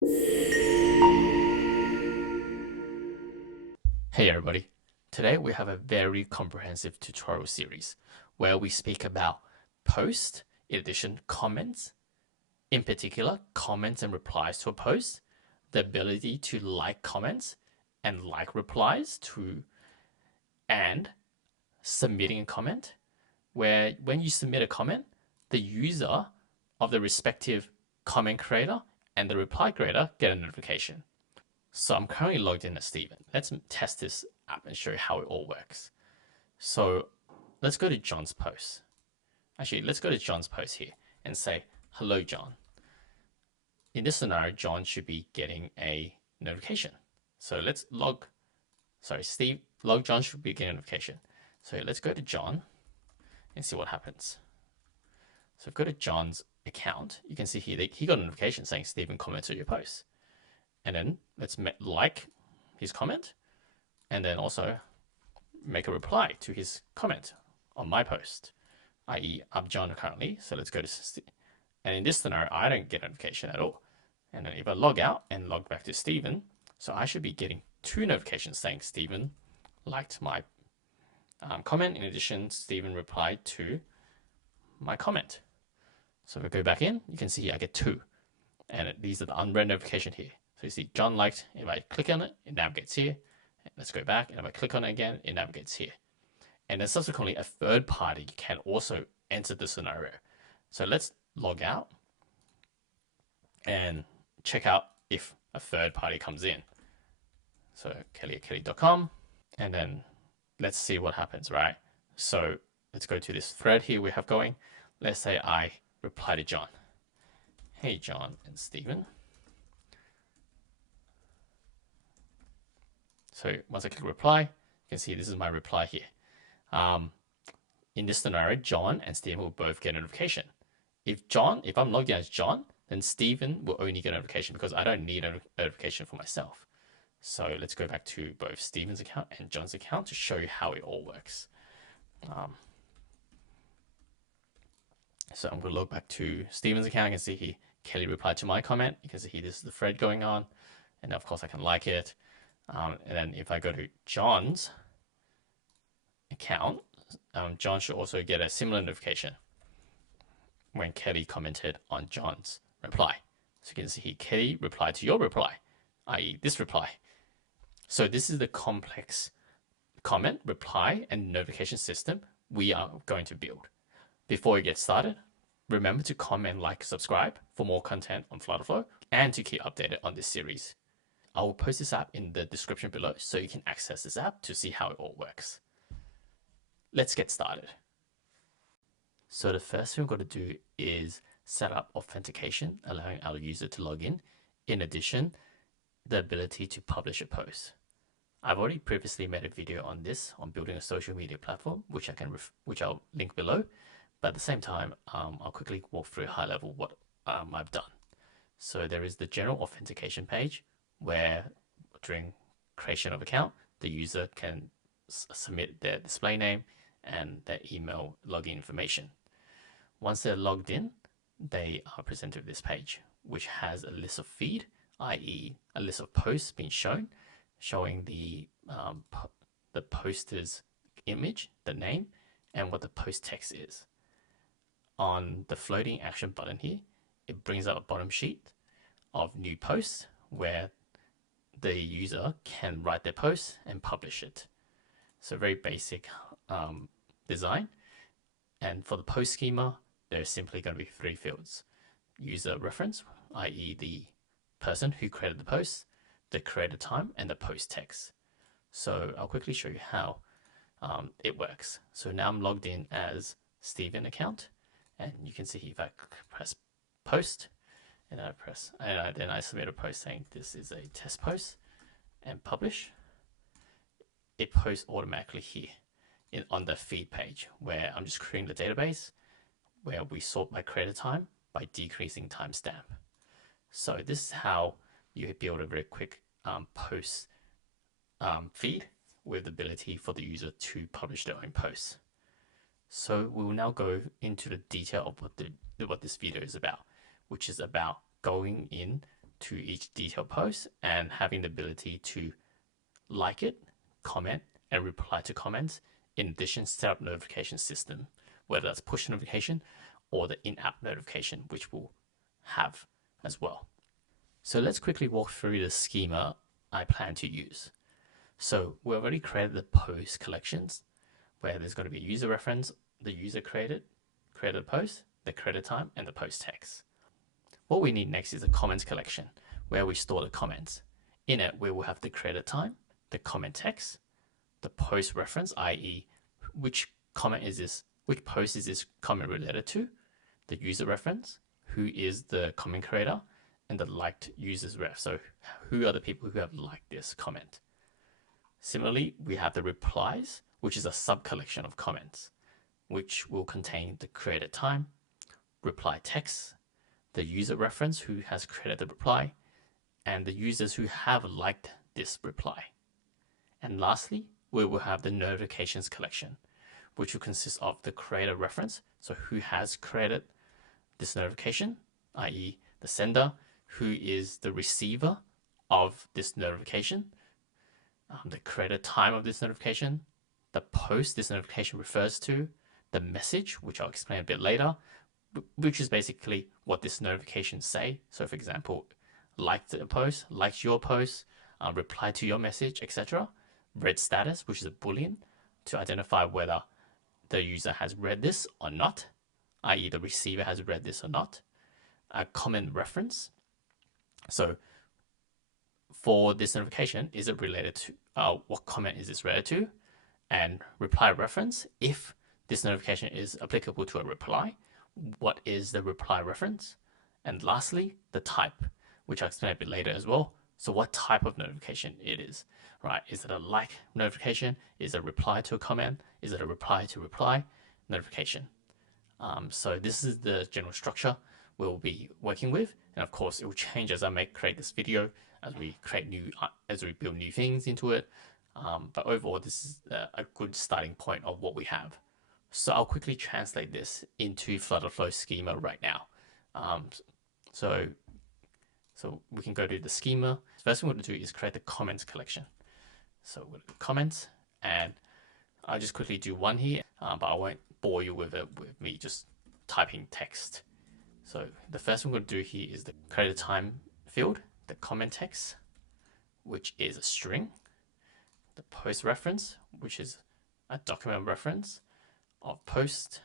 Hey everybody, today we have a very comprehensive tutorial series where we speak about post, in addition comments, in particular comments and replies to a post, the ability to like comments and like replies to, and submitting a comment, where when you submit a comment, the user of the respective comment creator and the reply creator get a notification. So I'm currently logged in as Steven. Let's test this app and show you how it all works. So let's go to John's post. Actually, let's go to John's post here and say, hello, John. In this scenario, John should be getting a notification. So let's log John should be getting a notification. So let's go to John and see what happens. So go to John's account. You can see here that he got a notification saying Steven commented on your post. And then let's like his comment and then also make a reply to his comment on my post, i.e. I'm John currently. So let's go to, and in this scenario, I don't get a notification at all. And then if I log out and log back to Steven, so I should be getting 2 notifications saying Steven liked my comment. In addition, Steven replied to my comment. So if I go back in, you can see I get 2. And these are the unread notification here. So you see John liked, if I click on it, it navigates here. Let's go back, and if I click on it again, it navigates here. And then subsequently, a third party can also enter the scenario. So let's log out and check out if a third party comes in. So kelly@kelly.com, and then let's see what happens, right? So let's go to this thread here we have going. Let's say I reply to John. Hey, John and Steven. So once I click reply, you can see this is my reply here. In this scenario, John and Steven will both get a notification. If I'm logged in as John, then Steven will only get a notification because I don't need a notification for myself. So let's go back to both Steven's account and John's account to show you how it all works. So I'm going to log back to Steven's account. I can see here Kelly replied to my comment. You can see here this is the thread going on. And of course I can like it. And then if I go to John's account, John should also get a similar notification when Kelly commented on John's reply. So you can see here, Kelly replied to your reply, i.e. this reply. So this is the complex comment, reply, and notification system we are going to build. Before we get started, remember to comment, like, subscribe for more content on Flutterflow and to keep updated on this series. I will post this app in the description below so you can access this app to see how it all works. Let's get started. So the first thing we're going to do is set up authentication, allowing our user to log in. In addition, the ability to publish a post. I've already previously made a video on this, on building a social media platform, which I'll link below. But at the same time, I'll quickly walk through high level what I've done. So there is the general authentication page where during creation of account, the user can submit their display name and their email login information. Once they're logged in, they are presented with this page, which has a list of feed, i.e. a list of posts being shown, showing the poster's image, the name, and what the post text is. On the floating action button here, it brings up a bottom sheet of new posts where the user can write their post and publish it. So very basic design. And for the post schema, there's simply going to be 3 fields. User reference, i.e. the person who created the post, the creator time, and the post text. So I'll quickly show you how it works. So now I'm logged in as Steven account, and you can see if I press post, and then I submit a post saying this is a test post and publish. It posts automatically here on the feed page where I'm just creating the database where we sort by creator time by decreasing timestamp. So this is how you build a very quick post feed with the ability for the user to publish their own posts. So we will now go into the detail of what this video is about, which is about going in to each detailed post and having the ability to like it, comment, and reply to comments. In addition, set up notification system, whether that's push notification or the in-app notification, which we'll have as well. So let's quickly walk through the schema I plan to use. So we already created the post collections where there's going to be a user reference, the user created a post, the created time, and the post text. What we need next is a comments collection where we store the comments. In it, we will have the created time, the comment text, the post reference, i.e. which comment is this, which post is this comment related to, the user reference, who is the comment creator, and the liked users ref. So who are the people who have liked this comment? Similarly, we have the replies, which is a sub-collection of comments, which will contain the created time, reply text, the user reference who has created the reply, and the users who have liked this reply. And lastly, we will have the notifications collection, which will consist of the creator reference, so who has created this notification, i.e. the sender, who is the receiver of this notification, the created time of this notification, the post this notification refers to, the message, which I'll explain a bit later, which is basically what this notification say. So for example, liked a post, liked your post, replied to your message, etc. Read status, which is a boolean to identify whether the user has read this or not, i.e. the receiver has read this or not. A comment reference. So for this notification, is it related to, what comment is this related to? And reply reference, if this notification is applicable to a reply, what is the reply reference? And lastly, the type, which I'll explain a bit later as well. So what type of notification it is, right? Is it a like notification? Is it a reply to a comment? Is it a reply to reply notification? So this is the general structure we'll be working with. And of course, it will change as I create this video, as we build new things into it. But overall, this is a good starting point of what we have. So I'll quickly translate this into Flutterflow schema right now. So we can go to the schema. First thing we're going to do is create the comments collection. So we'll do comments, and I'll just quickly do one here, but I won't bore you with it with me just typing text. So the first thing we're going to do here is the created time field, the comment text, which is a string, the post reference, which is a document reference of post,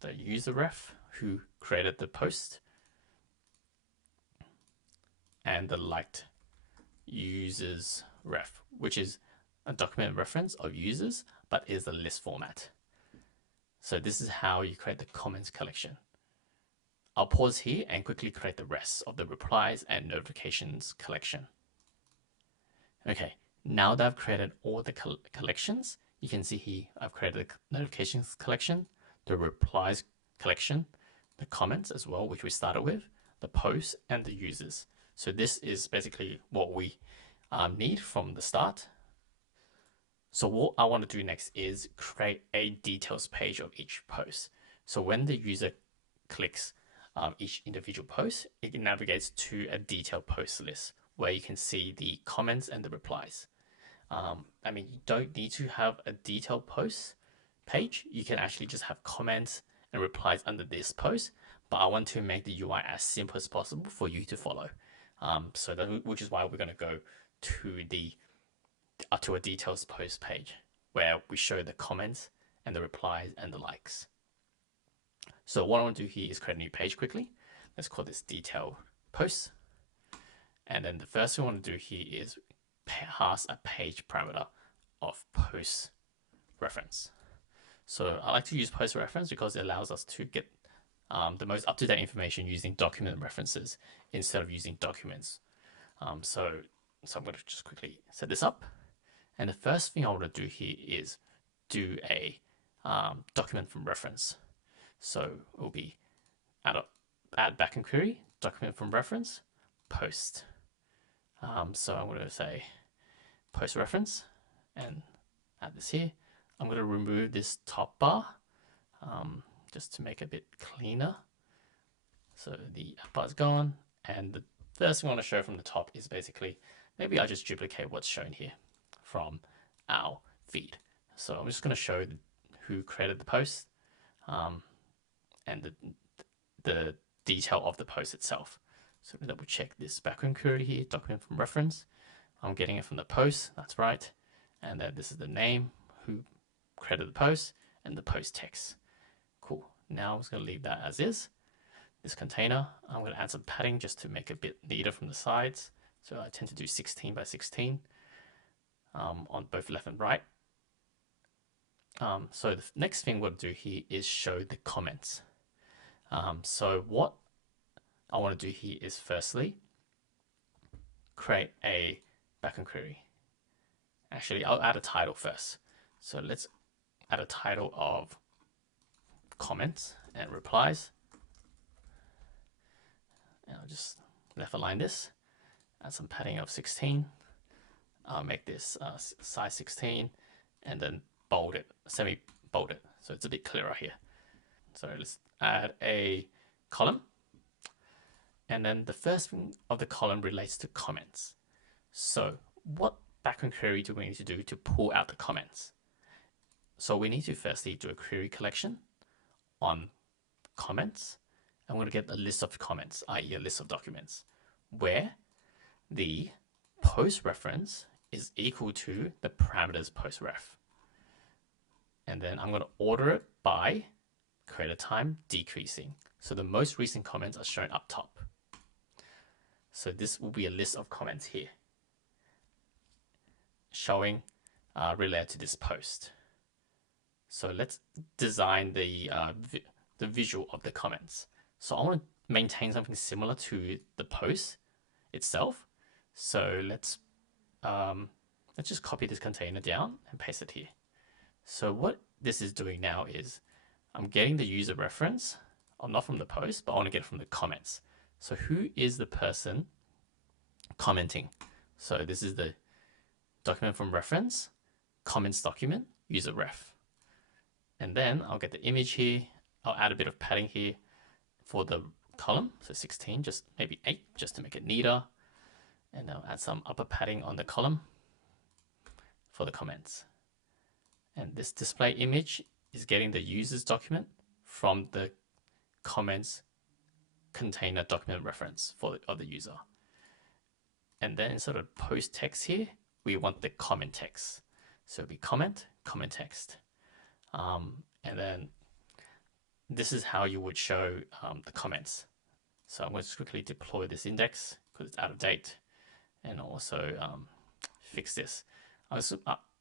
the user ref who created the post, and the liked users ref, which is a document reference of users, but is the list format. So this is how you create the comments collection. I'll pause here and quickly create the rest of the replies and notifications collection. Okay, now that I've created all the collections, you can see here I've created the notifications collection, the replies collection, the comments as well, which we started with, the posts, and the users. So this is basically what we need from the start. So what I want to do next is create a details page of each post. So when the user clicks each individual post, it navigates to a detailed post list where you can see the comments and the replies. I mean, you don't need to have a detailed post page. You can actually just have comments and replies under this post, but I want to make the UI as simple as possible for you to follow. Which is why we're going to go to a details post page where we show the comments and the replies and the likes. So what I want to do here is create a new page quickly. Let's call this detail post. And then the first thing I want to do here is pass a page parameter of post reference. So I like to use post reference because it allows us to get the most up-to-date information using document references instead of using documents. So I'm going to just quickly set this up. And the first thing I want to do here is do a document from reference. So it will be add backend query, document from reference, post. So I'm going to say post reference and add this here. I'm going to remove this top bar just to make it a bit cleaner. So the bar is gone and the first thing I want to show from the top is basically, maybe I just duplicate what's shown here from our feed. So I'm just going to show who created the post and the detail of the post itself. So double check this background query here, document from reference. I'm getting it from the post, that's right. And then this is the name, who created the post, and the post text. Cool. Now I'm just going to leave that as is. This container, I'm going to add some padding just to make it a bit neater from the sides. So I tend to do 16 by 16 on both left and right. So the next thing we'll do here is show the comments. So what I want to do here is firstly create a backend query. Actually, I'll add a title first. So let's add a title of comments and replies. And I'll just left align this, add some padding of 16. I'll make this size 16 and then bold it, semi-bold it, so it's a bit clearer here. So let's add a column. And then the first thing of the column relates to comments. So what backend query do we need to do to pull out the comments? So we need to firstly do a query collection on comments. I'm going to get a list of comments, i.e. a list of documents, where the post reference is equal to the parameters post ref. And then I'm going to order it by creator time decreasing. So the most recent comments are shown up top. So this will be a list of comments here showing related to this post. So let's design the visual of the comments. So I want to maintain something similar to the post itself. So let's just copy this container down and paste it here. So what this is doing now is I'm getting the user reference, not from the post, but I want to get it from the comments. So who is the person commenting? So this is the document from reference, comments document, user ref. And then I'll get the image here. I'll add a bit of padding here for the column. So 16, just maybe 8, just to make it neater. And I'll add some upper padding on the column for the comments. And this display image is getting the user's document from the comments container document reference of the user. And then instead of post text here, we want the comment text. So it'll be comment text. And then this is how you would show the comments. So I'm going to quickly deploy this index because it's out of date, and also fix this.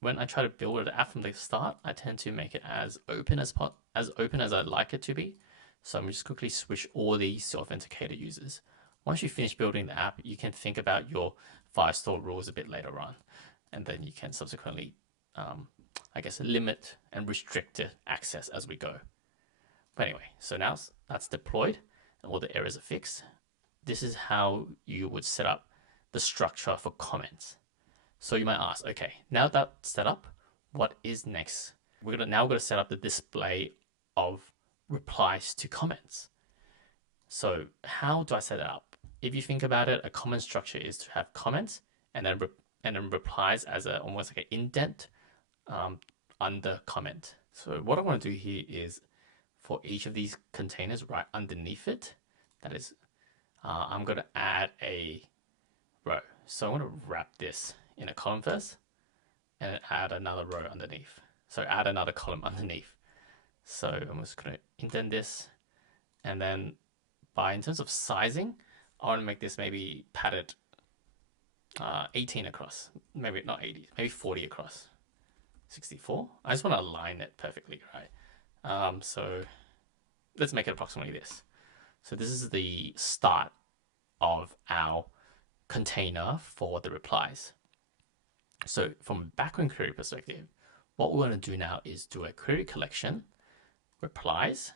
When I try to build an app from the start, I tend to make it as open as I'd like it to be. So I'm just quickly switch all these to authenticator users. Once you finish building the app, you can think about your 5-store rules a bit later on, and then you can subsequently, I guess, limit and restrict the access as we go. But anyway, so now that's deployed and all the errors are fixed. This is how you would set up the structure for comments. So you might ask, okay, now that's set up, what is next? We're going to set up the display of replies to comments. So how do I set it up? If you think about it, a common structure is to have comments and then replies as almost like an indent under comment. So what I want to do here is for each of these containers right underneath it, that is, I'm going to add a row. So I want to wrap this in a column first and add another row underneath. So add another column underneath. So I'm just going to indent this, and then in terms of sizing, I want to make this maybe padded 18 across, maybe not 80, maybe 40 across, 64. I just want to align it perfectly, right? So let's make it approximately this. So this is the start of our container for the replies. So from a backend query perspective, what we want to do now is do a query collection, replies,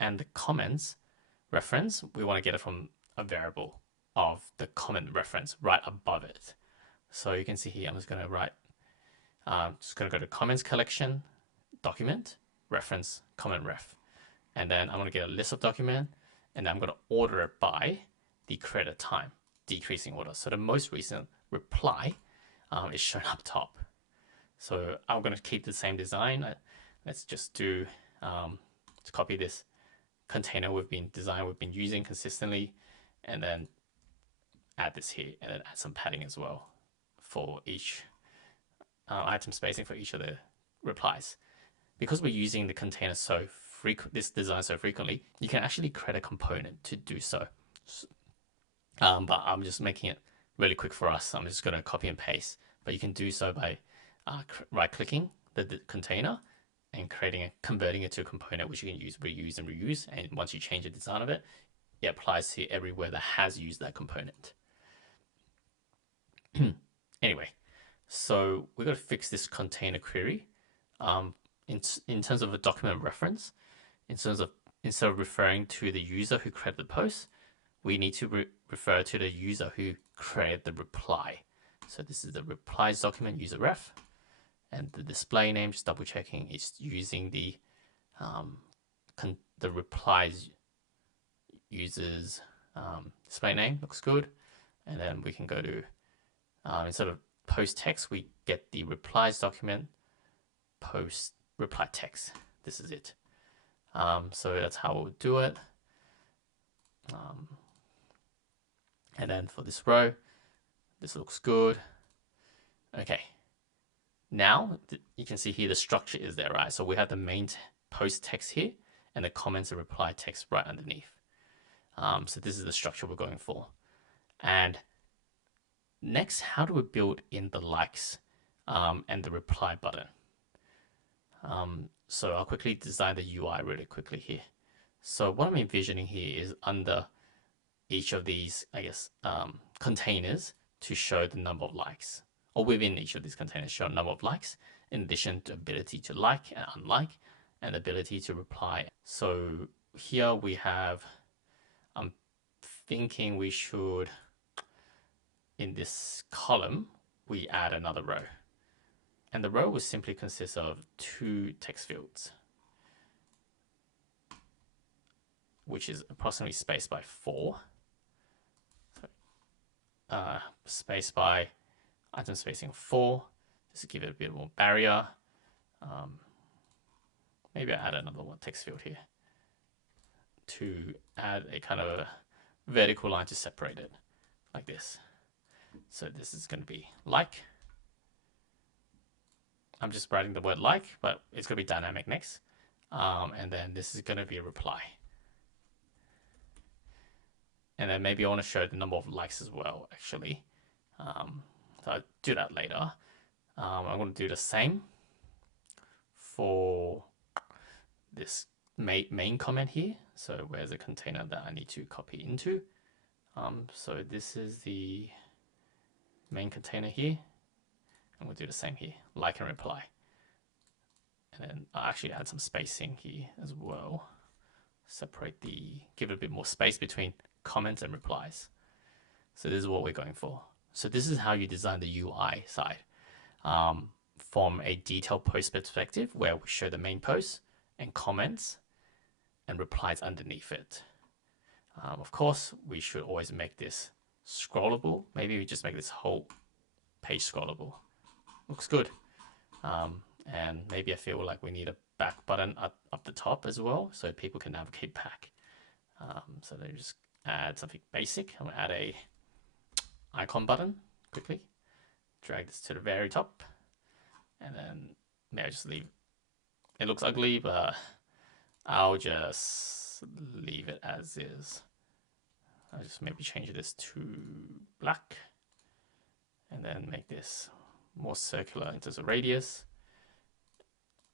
and the comments reference. We want to get it from a variable of the comment reference right above it. So you can see here, I'm just going to write, just going to go to comments collection, document, reference, comment ref. And then I'm going to get a list of document, and I'm going to order it by the creator time. decreasing order. So the most recent reply is shown up top. So I'm going to keep the same design. Let's just do, let's copy this container we've been using consistently, and then add this here, and then add some padding as well for each item spacing for each of the replies. Because we're using the container this design so frequently, you can actually create a component to do so. But I'm just making it really quick for us. I'm just going to copy and paste, but you can do so by right-clicking the container and converting it to a component which you can use, reuse, and reuse. And once you change the design of it, it applies to everywhere that has used that component. Anyway, so we're going to fix this container query. In terms of a document reference, instead of referring to the user who created the post, we need to refer to the user who created the reply. So this is the replies document user ref, and the display name, just double checking, is using the replies users display name. Looks good. And then we can go to instead of post text, we get the replies document post reply text. This is it. So that's how we'll do it. And then for this row, this looks good. Okay. Now you can see here the structure is there, right? So we have the main post text here and the comments and reply text right underneath. So this is the structure we're going for. And next, how do we build in the likes and the reply button? So I'll quickly design the UI really quickly here. So what I'm envisioning here is under each of these, I guess, containers to show the number of likes, or within each of these containers show a number of likes, in addition to ability to like and unlike, and ability to reply. So here we have, I'm thinking we should, in this column, we add another row. And the row will simply consist of 2 text fields, which is approximately spaced by 4. Spaced by item spacing of 4, just to give it a bit more barrier. Maybe I add another one text field here to add a kind of a vertical line to separate it, like this. So this is going to be like. I'm just writing the word like, but it's going to be dynamic next. And then this is going to be a reply. And then maybe I want to show the number of likes as well, actually. So I'll do that later. I'm going to do the same for this main comment here. So where's the container that I need to copy into? So this is the main container here. And we'll do the same here, like and reply. And then I'll actually add some spacing here as well. Give it a bit more space between comments and replies. So this is what we're going for. So this is how you design the UI side. From a detailed post perspective, where we show the main post and comments and replies underneath it. Of course, we should always make this scrollable. Maybe we just make this whole page scrollable. Looks good. And maybe I feel like we need a back button up the top as well, so people can navigate back. So let me just add something basic. I'm gonna add a icon button quickly. Drag this to the very top, and then maybe I just leave. It looks ugly, but I'll just leave it as is. I'll just maybe change this to black, and then make this more circular in terms of radius.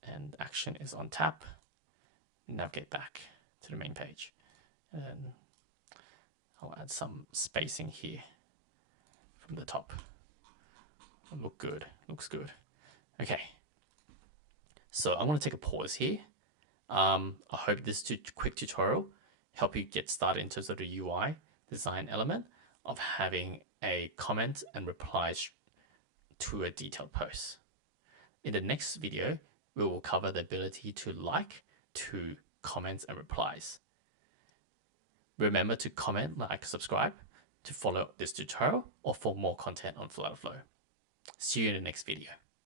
And action is on tap. Navigate back to the main page. And then I'll add some spacing here from the top. It'll look good. Looks good. Okay. So I'm going to take a pause here. I hope this quick tutorial help you get started in terms of the UI design element of having a comment and replies to a detailed post. In the next video, we will cover the ability to like to comments and replies. Remember to comment, like, subscribe to follow this tutorial or for more content on Flutterflow. See you in the next video.